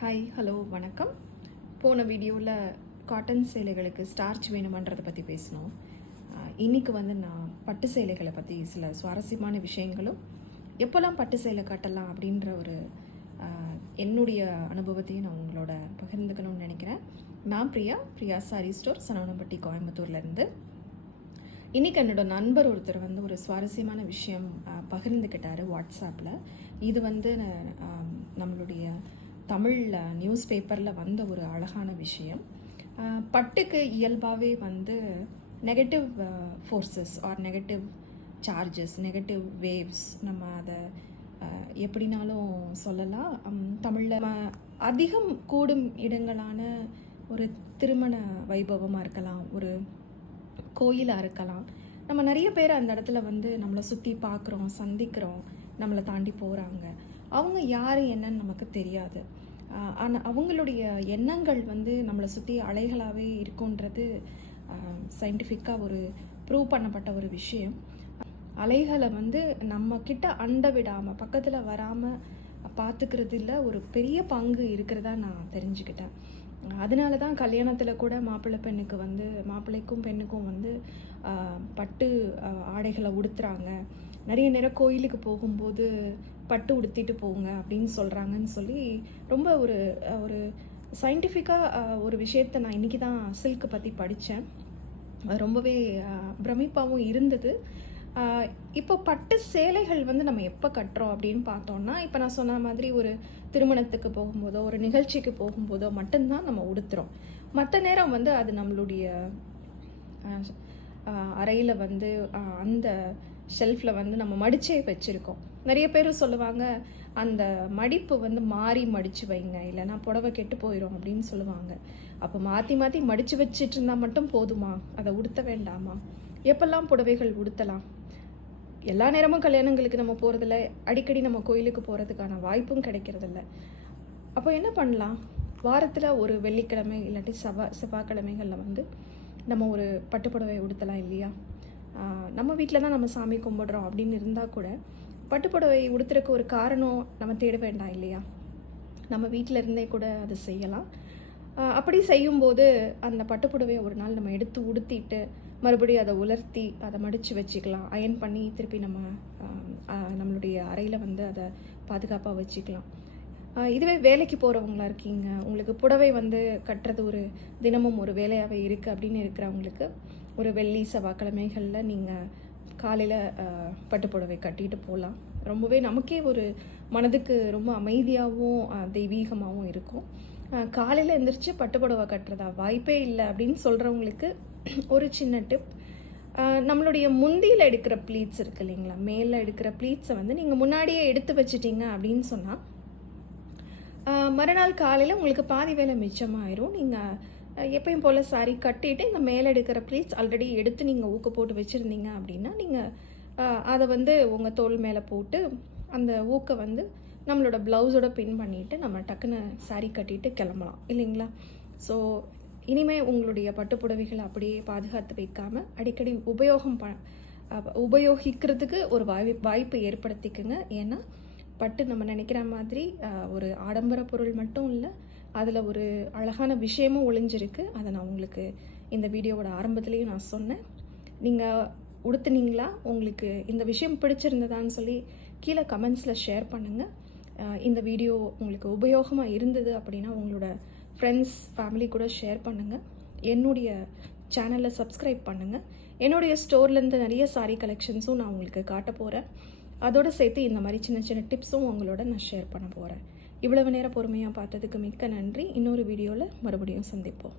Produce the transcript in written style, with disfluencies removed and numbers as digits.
Hi hello வணக்கம். போன வீடியோவில் காட்டன் சேலைகளுக்கு ஸ்டார்ச் வேணுமன்றதை பற்றி பேசினோம். இன்றைக்கி நான் பட்டு சேலைகளை பற்றி சில சுவாரஸ்யமான விஷயங்களும் எப்போல்லாம் பட்டு சேலை கட்டலாம் அப்படின்ற ஒரு என்னுடைய அனுபவத்தையும் நான் உங்களோட பகிர்ந்துக்கணும்னு நினைக்கிறேன். நான் பிரியா சாரி ஸ்டோர், சனவனம்பட்டி, கோயம்புத்தூர்லேருந்து. இன்றைக்கி என்னோடய நண்பர் ஒருத்தர் ஒரு சுவாரஸ்யமான விஷயம் பகிர்ந்துக்கிட்டார் வாட்ஸ்அப்பில். இது நம்மளுடைய தமிழ் நியூஸ் பேப்பரில் வந்த ஒரு அழகான விஷயம். பட்டுக்கு இயல்பாகவே negative forces are negative charges, negative waves, நம்ம அதை எப்படினாலும் சொல்லலாம். தமிழில் அதிகம் கூடும் இடங்களான ஒரு திருமண வைபவமாக இருக்கலாம், ஒரு கோயிலாக இருக்கலாம். நம்ம நிறைய பேர் அந்த இடத்துல நம்மளை சுற்றி பார்க்குறோம், சந்திக்கிறோம், நம்மளை தாண்டி போகிறாங்க. அவங்க யார் என்னன்னு நமக்கு தெரியாது. ஆனால் அவங்களுடைய எண்ணங்கள் நம்மளை சுற்றி அலைகளாகவே இருக்குன்றது சயின்டிஃபிக்காக ஒரு ப்ரூவ் பண்ணப்பட்ட ஒரு விஷயம். அலைகளை நம்ம கிட்ட அண்ட விடாமல், பக்கத்தில் வராமல் பார்த்துக்கிறதுல ஒரு பெரிய பங்கு இருக்கிறதா நான் தெரிஞ்சுக்கிட்டேன். அதனால தான் கல்யாணத்தில் கூட மாப்பிள்ளைக்கும் பெண்ணுக்கும் பட்டு ஆடைகளை உடுத்துறாங்க. நிறைய நேரம் கோயிலுக்கு போகும்போது பட்டு உடுத்திட்டு போங்க அப்படின்னு சொல்கிறாங்கன்னு சொல்லி ரொம்ப ஒரு சயின்டிஃபிக்காக ஒரு விஷயத்தை நான் இன்றைக்கி தான் சில்க் பற்றி படித்தேன். ரொம்பவே பிரமிப்பாகவும் இருந்தது. இப்போ பட்டு சேலைகள் நம்ம எப்போ கட்டுறோம் அப்படின்னு பார்த்தோன்னா, இப்போ நான் சொன்ன மாதிரி ஒரு திருமணத்துக்கு போகும்போதோ ஒரு நிகழ்ச்சிக்கு போகும்போதோ மட்டும்தான் நம்ம உடுத்துகிறோம். மற்ற நேரம் அது நம்மளுடைய அறையில் அந்த ஷெல்ஃபில் நம்ம மடிச்சே வச்சுருக்கோம். நிறைய பேர் சொல்லுவாங்க, அந்த மடிப்பு மாறி மடித்து வைங்க, இல்லைனா புடவை கெட்டு போயிடும் அப்படின்னு சொல்லுவாங்க. அப்போ மாற்றி மாற்றி மடித்து வச்சிட்டு இருந்தால் மட்டும் போதுமா? அதை உடுத்த வேண்டாமா? எப்பெல்லாம் புடவைகள் உடுத்தலாம்? எல்லா நேரமும் கல்யாணங்களுக்கு நம்ம போகிறதில்ல, அடிக்கடி நம்ம கோயிலுக்கு போகிறதுக்கான வாய்ப்பும் கிடைக்கிறதில்ல. அப்போ என்ன பண்ணலாம்? வாரத்தில் ஒரு வெள்ளிக்கிழமை இல்லாட்டி செவ்வாய்க்கிழமைகளில் நம்ம ஒரு பட்டுப்புடவை உடுத்தலாம் இல்லையா? நம்ம வீட்டில் தான் நம்ம சாமி கும்பிடுறோம் அப்படின்னு இருந்தால் கூட பட்டுப்புடவை உடுத்துறதுக்கு ஒரு காரணம் நம்ம தேட வேண்டாம் இல்லையா? நம்ம வீட்டில் இருந்தே கூட அதை செய்யலாம். அப்படி செய்யும்போது அந்த பட்டுப்புடவையை ஒரு நாள் நம்ம எடுத்து உடுத்திட்டு மறுபடியும் அதை உலர்த்தி அதை மடித்து வச்சுக்கலாம். அயன் பண்ணி திருப்பி நம்மளுடைய அறையில் அதை பாதுகாப்பாக வச்சுக்கலாம். இதுவே வேலைக்கு போகிறவங்களா இருக்கீங்க, உங்களுக்கு புடவை கட்டுறது ஒரு தினமும் ஒரு வேலையாகவே இருக்குது அப்படின்னு இருக்கிறவங்களுக்கு ஒரு வெள்ளி செவ்வாய்க்கிழமைகளில் நீங்கள் காலையில் பட்டுப்புடவை கட்டிட்டு போகலாம். ரொம்பவே நமக்கே ஒரு மனதுக்கு ரொம்ப அமைதியாகவும் தெய்வீகமாகவும் இருக்கும். காலையில் எழுந்திரிச்சு பட்டுப்புடவை கட்டுறதா வாய்ப்பே இல்லை அப்படின்னு சொல்கிறவங்களுக்கு ஒரு சின்ன டிப். நம்மளுடைய முந்தியில் எடுக்கிற ப்ளீட்ஸ் இருக்குது இல்லைங்களா, மேலே எடுக்கிற ப்ளீட்ஸை நீங்கள் முன்னாடியே எடுத்து வச்சிட்டிங்க அப்படின்னு சொன்னால் மறுநாள் காலையில் உங்களுக்கு பாதி வேலை மிச்சமாயிரும். நீங்கள் எப்பயும் போல் சாரி கட்டிட்டு இந்த மேலே எடுக்கிற ப்ளீட்ஸ் ஆல்ரெடி எடுத்து நீங்கள் ஊக்க போட்டு வச்சுருந்தீங்க அப்படின்னா நீங்கள் அதை உங்கள் தோல் மேலே போட்டு அந்த ஊக்க நம்மளோட ப்ளவுஸோட பின் பண்ணிவிட்டு நம்ம டக்குன்னு சாரி கட்டிட்டு கிளம்பலாம் இல்லைங்களா? ஸோ இனிமேல் உங்களுடைய பட்டுப்புடவைகளை அப்படியே பாதுகாத்து வைக்காமல் அடிக்கடி உபயோகிக்கிறதுக்கு ஒரு வாய்ப்பு ஏற்படுத்திக்குங்க. ஏன்னா பட்டு நம்ம நினைக்கிற மாதிரி ஒரு ஆடம்பர பொருள் மட்டும் இல்லை, அதில் ஒரு அழகான விஷயமும் ஒளிஞ்சிருக்கு. அதை நான் உங்களுக்கு இந்த வீடியோவோட ஆரம்பத்துலேயும் நான் சொன்னேன். நீங்கள் உடுத்துனீங்களா? உங்களுக்கு இந்த விஷயம் பிடிச்சிருந்ததான்னு சொல்லி கீழே கமெண்ட்ஸில் ஷேர் பண்ணுங்கள். இந்த வீடியோ உங்களுக்கு உபயோகமாக இருந்தது அப்படின்னா உங்களோட ஃப்ரெண்ட்ஸ், ஃபேமிலி கூட ஷேர் பண்ணுங்கள். என்னுடைய சேனலை சப்ஸ்கிரைப் பண்ணுங்கள். என்னுடைய ஸ்டோர்லேருந்து நிறைய சாரீ கலெக்ஷன்ஸும் நான் உங்களுக்கு காட்ட போகிறேன். அதோடு சேர்த்து இந்த மாதிரி சின்ன சின்ன டிப்ஸும் உங்களோட நான் ஷேர் பண்ண போகிறேன். இவ்வளவு நேரம் பொறுமையாக பார்த்ததுக்கு மிக்க நன்றி. இன்னொரு வீடியோவில் மறுபடியும் சந்திப்போம்.